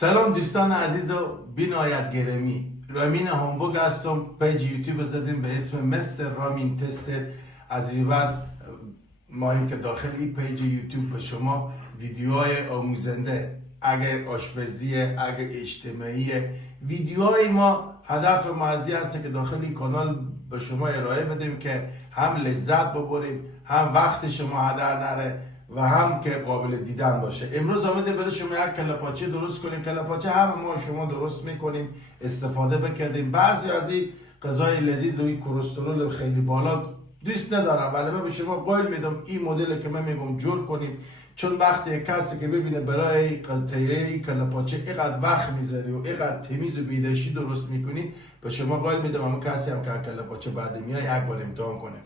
سلام دوستان عزیز و بینایت گرامی، رامین هامبورگ هستم. پیج یوتیوب زدیم به اسم مستر رامین تست. از این بعد ما که داخل این پیج یوتیوب به شما ویدیوهای آموزنده، اگر آشپزیه، اگر اجتماعیه، ویدیوهای ما هدف ما از این هست که داخل این کانال به شما ارائه بدیم که هم لذت ببریم، هم وقت شما هدر نره و هم که قابل دیدن باشه. امروز آمده برای شما یک کله پاچه درست کنیم. کله پاچه همه ما شما درست میکنیم، استفاده بکردیم. بعضی از این غذای لذیذ و این کلسترول خیلی بالا دوست ندارم، ولی من به شما قول میدم این مدل که من میگم جور کنیم، چون وقتی کسی که ببینه برای قطعه کله پاچه اینقدر وقت میذاری و اینقدر تمیز و بیدشی درست میکنی، به شما قول میدم اما کسی هم که کله پاچه بعد میاد یک بار امتحان کنه.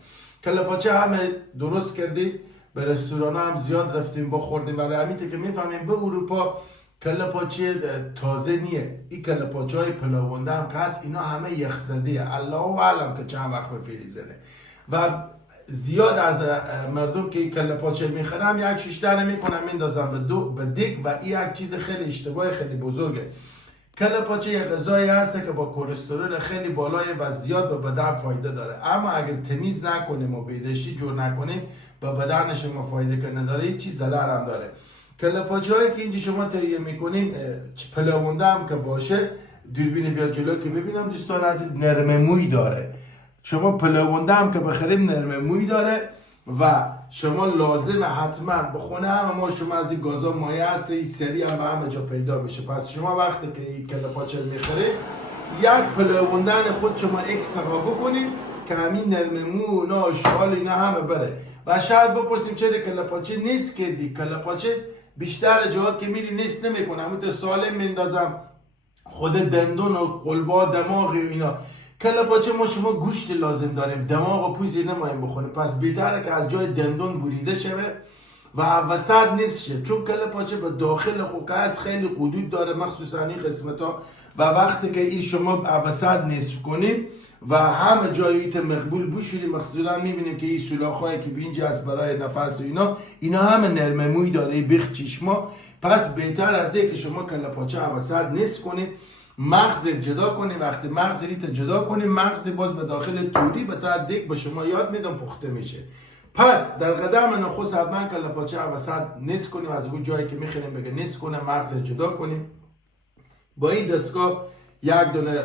کله پاچه همه درست کردیم، به رستوران هم زیاد رفتیم بخوردیم، ولی همیته که میفهمیم به اروپا کله پاچه تازه نیه. این کله پاچه های پلاونده هم که هست اینا همه یخزده، الله اعلم که چند وقت به فریزره و زیاد از مردم که کله پاچه میخرم یک شیشتر میکنم میندازم به دیگ و این یک چیز خیلی اشتباه خیلی بزرگه. کله پاچه یک غذایی هست که با کلسترول خیلی بالای و زیاد به بدن فایده داره، اما اگر تمیز نکنیم و بیدشی جور نکنیم به بدن شما فایده که نداره، هیچ چیز ضرر هم داره. کله پاچه هایی که اینجا شما تهیه میکنیم پلاونده هم که باشه، دوربین بیاد جلو که ببینم دوستان عزیز، نرم موی داره. شما پلاونده هم که بخریم نرم موی داره و شما لازم حتما بخونه هم ما شما از این گازا مایع هست، این سری هم همه جا پیدا میشه. پس شما وقتی که این کله پاچه میخرید یک پلاوندن خود شما اکسترا بکنید که همین نرم مو اینا شال اینا همه بره. و شاید بپرسیم چرا کله پاچه نیست کردی؟ کله پاچه بیشتر جاها که میری نیست نمیکنه، همون سالم میندازم، خود دندون و قلبا دماغ اینا. کله پاچه ما شما گوشت لازم داریم، دماغ و پوزی نمایم بخوریم، پس بهتره که از جای دندون بریده شوه و وسط نیست شه، چون کله پاچه به داخل خوکه از خیلی حدود داره، مخصوصا این قسمت ها، و وقتی که این شما وسط نصف کنیم و همه جای ایت مقبول بشوریم، مخصوصا میبینیم که این سولاخ هایی که اینجا از برای نفس و اینا همه نرم موی داره، بیخ چشما. پس بهتر از که شما کله پاچه وسط نصف کنیم، مغز جدا کنیم. وقتی مغز ریت جدا کنیم، مغز باز به داخل توری به تا دیگ به شما یاد میدم پخته میشه. پس در قدم نخست حتما کله پاچه وسط نصف کنیم، از اون جایی که میخوریم بگه نصف کنیم، مغز جدا کنیم. با این دستگاه یک دونه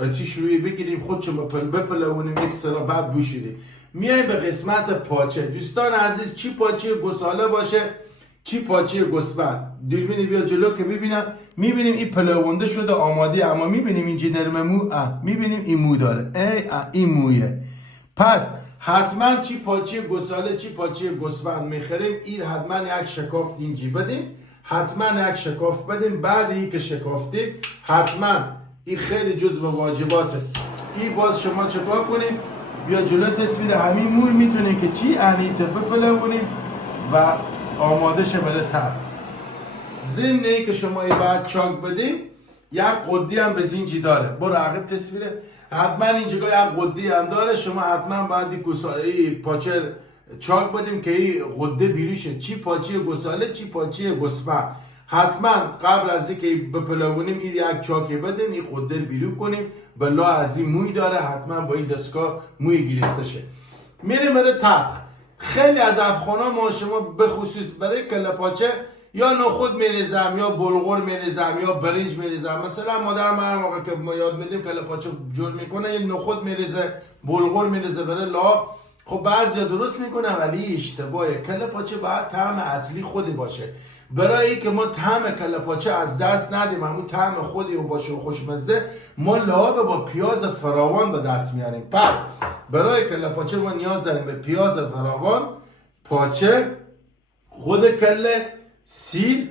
آتیش روی بگیریم، خودشون بپلونیم اکسترا، بعد بشوریم. میایم به قسمت پاچه. دوستان عزیز، چی پاچه گوساله باشه چی پاچه گوسفند، دوربین بیا جلو که ببینم، میبینیم این پلاونده شده آماده، اما میبینیم اینجا نرم مو، میبینیم این مو داره، این مویه. پس حتما چی پاچه گوساله چی پاچه گوسفند میخریم، این حتما یک شکافت اینجا بدیم، حتما یک شکاف بدیم. بعد این که شکافتیم حتما این خیلی جزء واجباته. این باز شما چکار کنیم، بیا جلو تصویر همین مو میتونیم که چی انیته بپلونیم و آماده شه برای تر. ضمن ای که شما این بعد چاک بدیم، یک قدی هم به زینجی داره. برو عقب تصویره، حتما اینجا یک قدی هم داره. شما حتما باید این پاچه چاک بدیم که این قده بیروشه، چی پاچه گوساله چی پاچه گوسفند. حتما قبل از اینکه بپلونیم این یک چاکی بدیم، این قده بیرو کنیم. بلا از این موی داره، حتما با این دستگاه موی گرفته شه. میریم برای طبخ. خیلی از افغانا ما شما به خصوص برای کله پاچه یا نخود میریزم یا بلغور میریزم یا برنج میریزم. مثلا مادر من موقع که ما یاد میدیم کله پاچه جور میکنه، یه نخود میریزه، بلغور میریزه برای لا. خب بعضیا درست میکنه ولی اشتباهه. کله پاچه باید طعم اصلی خودی باشه. برای اینکه ما طعم کله پاچه از دست ندیم، همون طعم خودی و باشه و خوشمزه، ما لعاب با پیاز فراوان به دست میاریم. پس برای کله پاچه ما نیاز داریم به پیاز فراوان، پاچه، خود کله، سیر،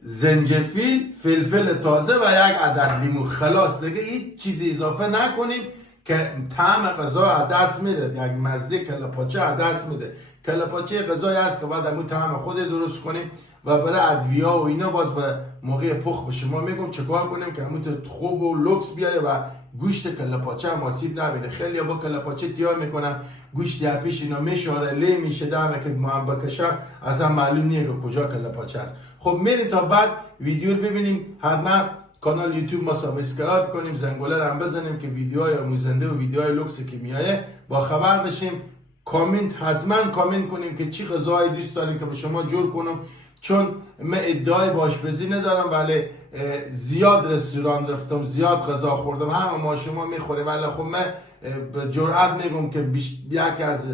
زنجفیل، فلفل تازه و یک عدد لیمو. خلاص دیگه هیچ چیزی اضافه نکنیم که طعم غذا از دست میره، یک مزه کله پاچه از دست میده. کله پاچه غذایی هست که بعد همون طعم خود درست کنیم و برای ادویه و اینا باز به موقع پخت به شما میگم چکار کنیم که همون خوب و لوکس بیایه و گوشت کله پاچه هم آسیب نبینه. خیلی با کله پاچه تیار میکنن، گوشت یا پیش اینا میشاره لی میشه، دامه که ما هم بکشم اصلا معلوم نیه که کجا کله پاچه است. خب میریم تا بعد ویدیو رو ببینیم. حتما کانال یوتیوب ما سابسکرایب کنیم، زنگوله رو هم بزنیم که ویدیوهای آموزنده و ویدیوهای لوکس که میایه با خبر بشیم. حتما کامنت کنیم که چی غذایی دوست داریم که به شما جور کنم، چون من ادعای با آشپزی ندارم ولی زیاد رستوران رفتم، زیاد غذا خوردم، همه ما شما میخوریم، ولی خب من به جرئت میگم که یکی از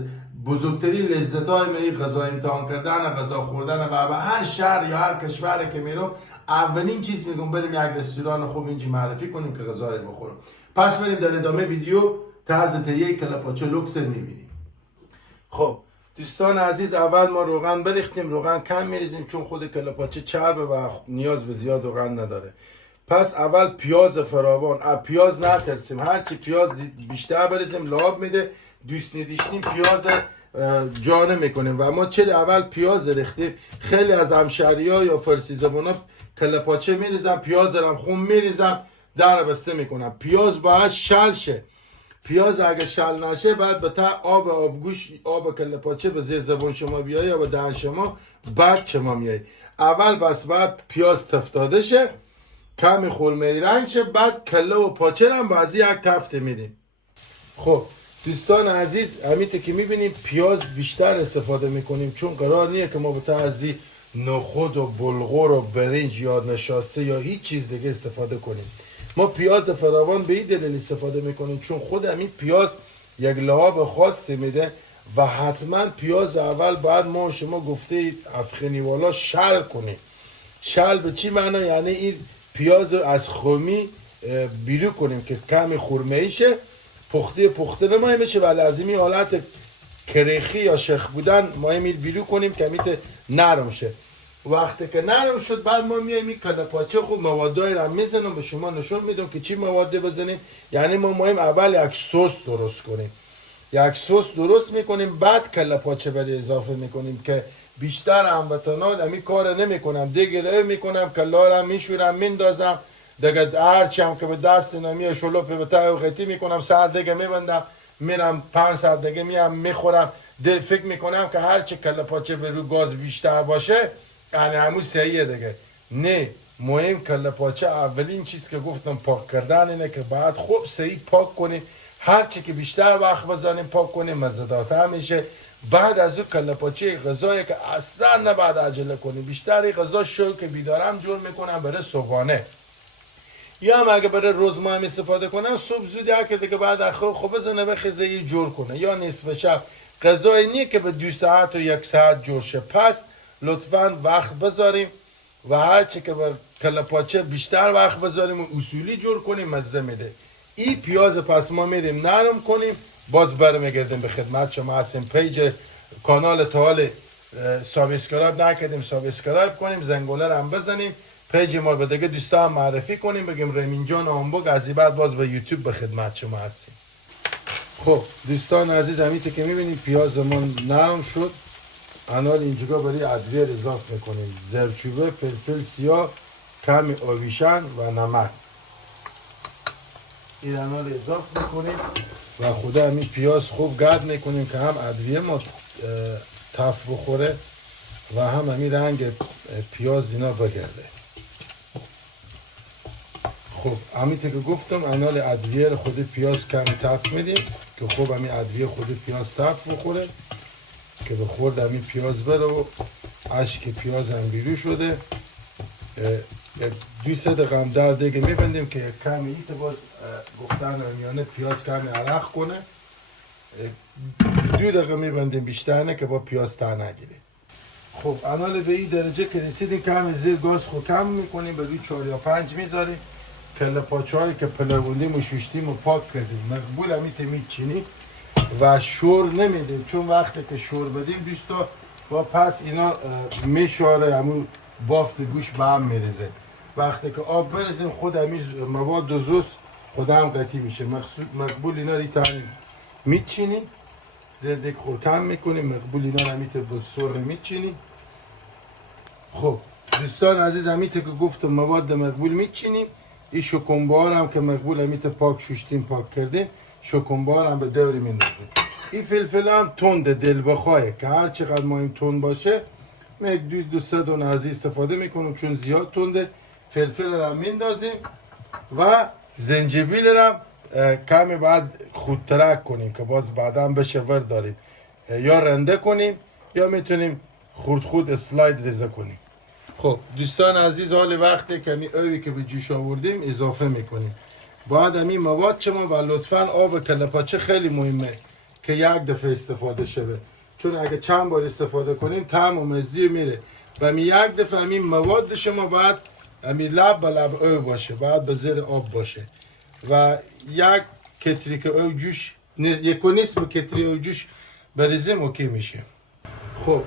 بزرگترین لذت‌های من غذا امتحان کردن، غذا خوردن و هر شهر یا هر کشوری که میرم اولین چیز میگم بریم یک رستوران خوب اینجا معرفی کنیم که غذای بخورم. پس بریم در ادامه ویدیو طرز تهیه کلپاچو لوکس میبینیم. خب دوستان عزیز، اول ما روغن بریختیم، روغن کم میریزیم چون خود کلپاچه چربه و نیاز به زیاد روغن نداره. پس اول پیاز فراوان، پیاز نترسیم، هرچی پیاز بیشتر بریزیم لاب میده، دوست ندیشتیم پیاز جانه میکنیم. و ما چرا اول پیاز ریختیم؟ خیلی از همشهری‌ها یا فارسی زبانا کلپاچه میریزم، پیاز هم خون میریزم، در بسته میکنم. پیاز باید شل شه، پیاز اگه شل نشه بعد به تا آبگوش آب کلپاچه به زیر زبان شما بیایه یا به دهن شما بعد شما میایه. اول بس بعد پیاز تفتاده شه، کمی خرمه‌ای رنگ شه، بعد کله و پاچه هم بعضی یک تفته میدیم. خب دوستان عزیز، همیته که میبینیم پیاز بیشتر استفاده میکنیم چون قرار نیه که ما به تعزی نخود و بلغور و برنج یا نشاسته یا هیچ چیز دیگه استفاده کنیم. ما پیاز فراوان به این دلیل استفاده میکنیم چون خود همین پیاز یک لعاب خاصی میده و حتما پیاز اول باید ما شما گفته افغانی والا شل کنیم. شل به چی معنی؟ یعنی این پیاز از خمی بیرو کنیم که کمی خرمه‌ای شه، پخته نمایی میشه ولی از این حالت کریخی یا شخ بودن ما میل بیرو کنیم که میته نرم شه. وقتی که نرم شد بعد ما میایم این کلپاچه خوب موادای رو میزنم، به شما نشون میدم که چی مواد بزنیم. یعنی ما مهم اول یک سس درست کنیم، یک سس درست میکنیم بعد کلپاچه بده اضافه میکنیم که بیشتر هموطنان همین کار نمیکنم، دیگه میکنم کلا رو میشورم میندازم دیگه، هرچی هم که به دست نمیه شلوپ به تای خیتی میکنم، سر دیگه میبندم میرم 5 ساعت دیگه میام میخورم. فکر میکنم که هرچی کلپاچه به رو گاز بیشتر باشه یعنی همون صحیحه دیگه. نه، مهم کلپاچه اولین چیز که گفتم پاک کردن اینه که باید خوب صحیح پاک کنیم، هرچی که بیشتر وقت بذاریم پاک کنیم مزدارتر میشه. بعد از اون کلپاچه غذایی که اصلا نباید عجله کنیم، بیشتر غذا شو که بیدارم جور میکنم برای صبحانه یا هم اگه برای روز ما هم استفاده کنم صبح زود که دیگه بعد خوب بزنه و خزه‌ای جور کنه یا نصف شب. غذای نیه که به 2 ساعت و 1 ساعت جور شه. پس لطفاً وقت بذاریم و هرچی که به کلپاچه بیشتر وقت بذاریم و اصولی جور کنیم مزه میده. این پیاز پس ما میریم نرم کنیم، باز برمیگردیم به خدمت شما. هستیم پیج کانال تا حال سابسکرایب نکردیم سابسکرایب کنیم، زنگوله رو هم بزنیم، پیج ما به دیگه دوستان معرفی کنیم، بگیم رامین جان هامبورگ از این بعد باز به یوتیوب به خدمت شما هستیم. خب دوستان عزیز، همیته که میبینید پیازمون نرم شد، انال اینجا برای ادویه اضافه میکنیم، زرچوبه، فلفل سیاه، کمی آویشن و نمک. این انال اضافه میکنیم و خود همین پیاز خوب گرد میکنیم که هم ادویه ما تف بخوره و هم همین رنگ پیاز اینا بگرده. خب همیته که گفتم انال ادویه رو خود پیاز کمی تف میدیم که خوب همین ادویه خود پیاز تف بخوره که به خورد همین پیاز بره و اشک پیاز هم بیرو شده. 2-3 دقیقه هم در دیگه میبندیم که کمی ایت باز گفتن میانه پیاز کمی عرق کنه. 2 دقیقه میبندیم بیشتر نه که با پیاز تر نگیره. خب انال به این درجه که رسیدیم کمی زیر گاز خود کم میکنیم، به روی 4 یا 5 میذاریم. کلپاچه هایی که پلوندیم و شوشتیم و پاک کردیم مقبول همیت میچینیم و شور نمیدیم چون وقتی که شور بدیم بیستا و پس اینا میشاره، همون بافت گوش به هم میرزه. وقتی که آب برزیم خود همین مواد و زوز خود هم قطعی میشه. مقبول اینا ریتن میچینیم، زردک خور کم میکنیم، مقبول اینا همیت بود سر میچینیم. خب دوستان عزیز، همیت که گفتم مواد مقبول میچینیم. این شکمبار هم که مقبول همیت پاک شوشتیم پاک کردیم، شکمبار هم به دوری میندازیم. این فلفل هم تند دل بخواه که هر چقدر مهم تند باشه من یک دوست دون از استفاده میکنم چون زیاد تنده. فلفل را میندازیم و زنجبیل را کمی بعد خودترک کنیم که باز بعدا بشه ور داریم، یا رنده کنیم یا میتونیم خود اسلاید ریزه کنیم. خب دوستان عزیز، حال وقته که می اوی که به جوش آوردیم اضافه میکنیم. بعد همین مواد شما و لطفا آب کله پاچه خیلی مهمه که یک دفعه استفاده شده، چون اگه چند بار استفاده کنیم طعم و مزه میره و می یک دفعه همین مواد شما باید همین لب به لب او باشه، باید به زیر آب باشه و یک کتری که او جوش یک و نصف کتری او جوش بریزیم اوکی میشه. خب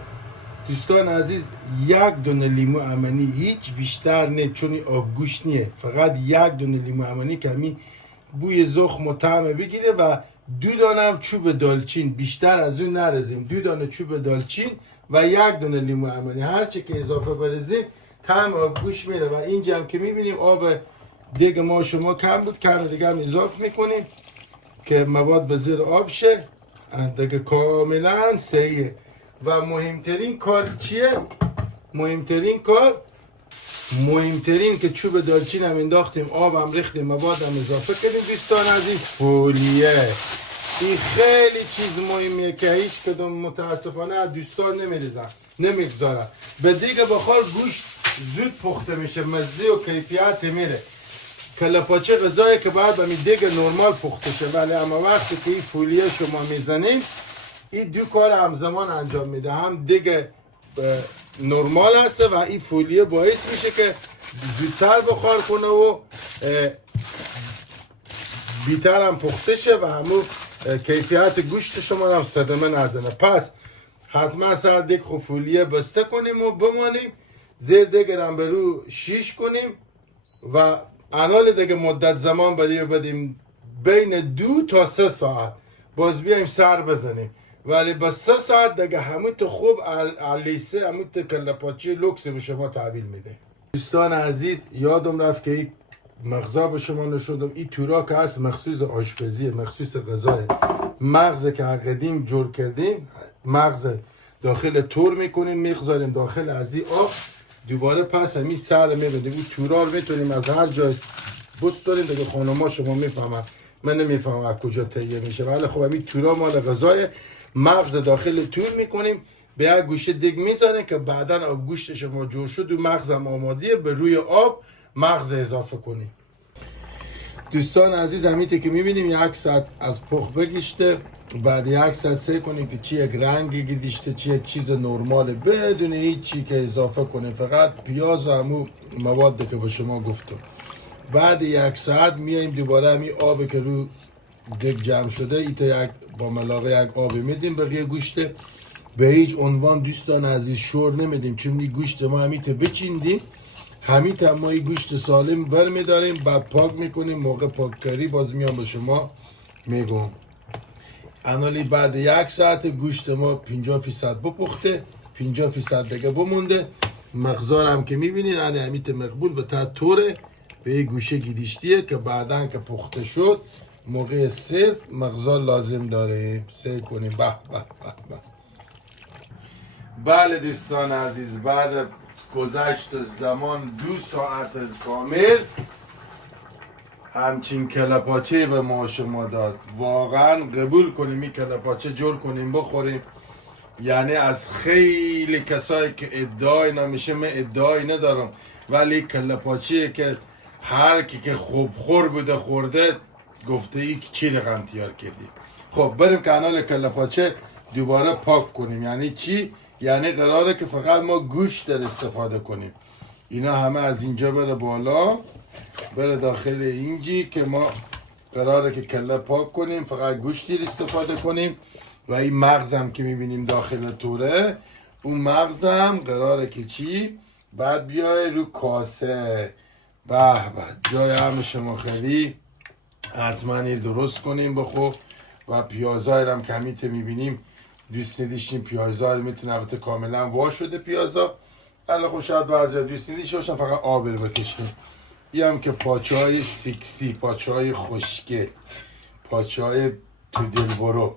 دوستان عزیز، یک دونه لیمو امنی هیچ بیشتر نه، چون این آبگوشت نیه، فقط یک دونه لیمو امنی که همین بوی زخم و طعم بگیره و 2 دانه هم چوب دالچین، بیشتر از اون نرزیم. 2 دانه چوب دالچین و 1 دونه لیمو امنی، هرچی که اضافه برزیم طعم آبگوشت میره. و اینجا هم که میبینیم آب دیگه ما شما کم بود، کم دیگه هم اضافه میکنیم که مواد به زیر آب شه دیگه کاملا صحیحه. و مهمترین کار چیه؟ مهمترین که چوب دالچین هم انداختیم، آب هم ریختیم، مواد هم اضافه کردیم. دوستان عزیز، فولیه این خیلی چیز مهمیه که هیچ کدوم متاسفانه از دوستان نمیگذارن. به دیگه بخار گوشت زود پخته میشه، مزه و کیفیت میره. کله پاچه غذایی که باید به دیگه نرمال پخته شه، ولی اما وقتی که این فولیه شما میزنیم این 2 کار همزمان انجام میده، هم دیگه نرمال هست و این فولیه باعث میشه که زودتر بخار کنه و بیتر هم پخته شه و همون کیفیت گوشت شما هم صدمه نزنه. پس حتما سر دیگه فولیه بسته کنیم و بمانیم، زیر دیگه هم به رو شیش کنیم و انال دیگه مدت زمان بدیم بین 2 تا 3 ساعت، باز بیایم سر بزنیم، ولی با 3 ساعت دیگه همون تو خوب علیسه همون تو کله پاچه لوکس به شما تحویل میده. دوستان عزیز، یادم رفت که این مغزا به شما نشودم، این تورا که هست مخصوص آشپزی، مخصوص غذای مغز که قدیم جور کردیم، مغز داخل تور میکنیم میخذاریم داخل از این آب، دوباره پس همین سر میبندیم. این تورا رو میتونیم از هر جای بست داریم دیگه، خانما شما میفهمن، من نمیفهمم از کجا تهیه میشه، ولی خب همین تورا مال غذای مغز داخل تور میکنیم، به یک گوشه دیگ میزنه که بعدا گوشت شما جور شد و مغزم آمادیه، به روی آب مغز اضافه کنیم. دوستان عزیز، همیته که میبینیم 1 ساعت از پخت بگیشته، بعد 1 ساعت سعی کنیم که چی یک رنگی گیدیشته، چی یک چیز نرماله بدون هیچ چی که اضافه کنیم، فقط پیاز و همون مواد که به شما گفتم. بعد 1 ساعت میایم دوباره همین آب که رو دیگ جمع شده ایتا یک با ملاقه یک آب میدیم بقیه گوشت. به هیچ عنوان دوستان عزیز شور نمیدیم، چون این گوشت ما همیته بچیندیم، همیته ما این گوشت سالم بر میداریم، بعد پاک میکنیم. موقع پاک کاری باز میام به شما میگم. انالی بعد 1 ساعت گوشت ما 50% بپخته، 50% دیگه بمونده. مغزار هم که میبینین یعنی همیته مقبول به تا طوره به این گوشه گیدیشتیه که بعدن که پخته شد موقع سرو مغزار لازم داره. سعی کنیم. به به به به. بله دوستان عزیز، بعد گذشت زمان 2 ساعت کامل همچین کله پاچه به ما شما داد. واقعا قبول کنیم این کله پاچه جور کنیم بخوریم. یعنی از خیلی کسایی که ادعای نمیشه، من ادعای ندارم، ولی کله پاچه که هر کی که خوب خور بوده خورده گفته ای که چی رقم تیار کردی. خب بریم کانال کله پاچه دوباره پاک کنیم. یعنی چی؟ یعنی قراره که فقط ما گوشت در استفاده کنیم. اینا همه از اینجا بره بالا، بره داخل اینجی که ما قراره که کله پاک کنیم، فقط گوشتی استفاده کنیم. و این مغزم که میبینیم داخل توره، اون مغزم قراره که چی؟ بعد بیای رو کاسه. به به، جای هم شما خیلی حتما درست کنیم بخور. و پیازای هم که همیته میبینیم دوست ندیشتیم، پیازای میتونه البته کاملا وا شده پیازا، ولی خب شاید بعضی دوست ندیشته باشن فقط آب بکشیم. این هم که پاچه های سیکسی، پاچه های خوشگل، پاچه های تو دل برو.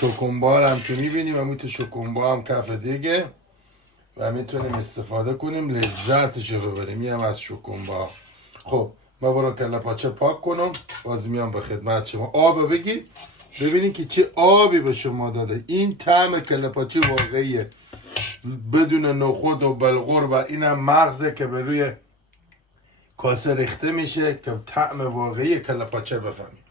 شکمبار هم که میبینیم، همون تو شکمبار هم کف دیگه و میتونیم استفاده کنیم لذتشو ببریم. این هم از شکومبا. خب ما برو کله پاچه پاک کنم، باز میام به خدمت شما. آب بگیر ببینین که چه آبی به شما داده. این طعم کله پاچه واقعیه، بدون نخود و بلغور، و اینم مغزه که به روی کاسه ریخته میشه که طعم واقعی کله پاچه بفهمید.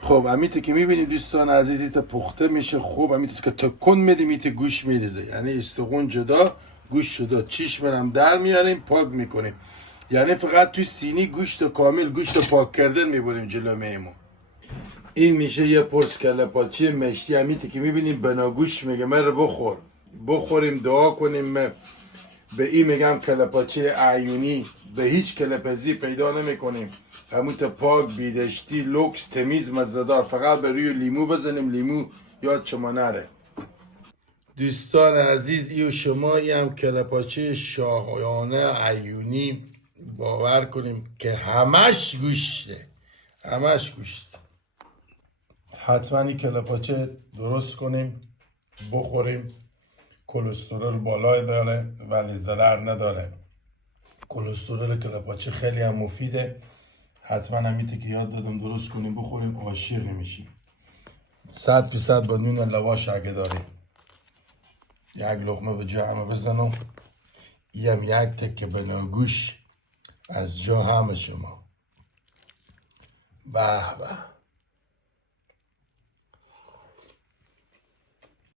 خب امیتی که میبینید دوستان عزیزی تا پخته میشه. خب امیتی که تکون میدیم ایت گوش میریزه، یعنی استخون جدا گوش جدا، چشمم در میاریم پاک میکنیم، یعنی فقط توی سینی گوشت کامل، گوشت پاک کردن میبریم جلو میمون. این میشه یه پرس کله پاچه مشتی. امیتی که میبینید بناگوش میگه مره بخوریم دعا کنیم. به این میگم کله پاچه عیونی، به هیچ کله پزی پیدا نمیکنیم. همون تا پاک بیدشتی لوکس تمیز مزدار، فقط به روی لیمو بزنیم، لیمو یاد شما نره. دوستان عزیز ای و شما ای هم کله پاچه شاهانه عیونی، باور کنیم که همش گوشته، همش گوشت. حتما این کله پاچه درست کنیم بخوریم. کلسترول بالای داره ولی ضرر نداره. کلسترول کله پاچه خیلی هم مفیده. حتما همیته که یاد دادم درست کنیم بخوریم، عاشق میشیم. 100% با نون لواش اگه داریم. یک لقمه به جا همه بزنم. یم یک تکه بناگوش از جا همه شما. به به.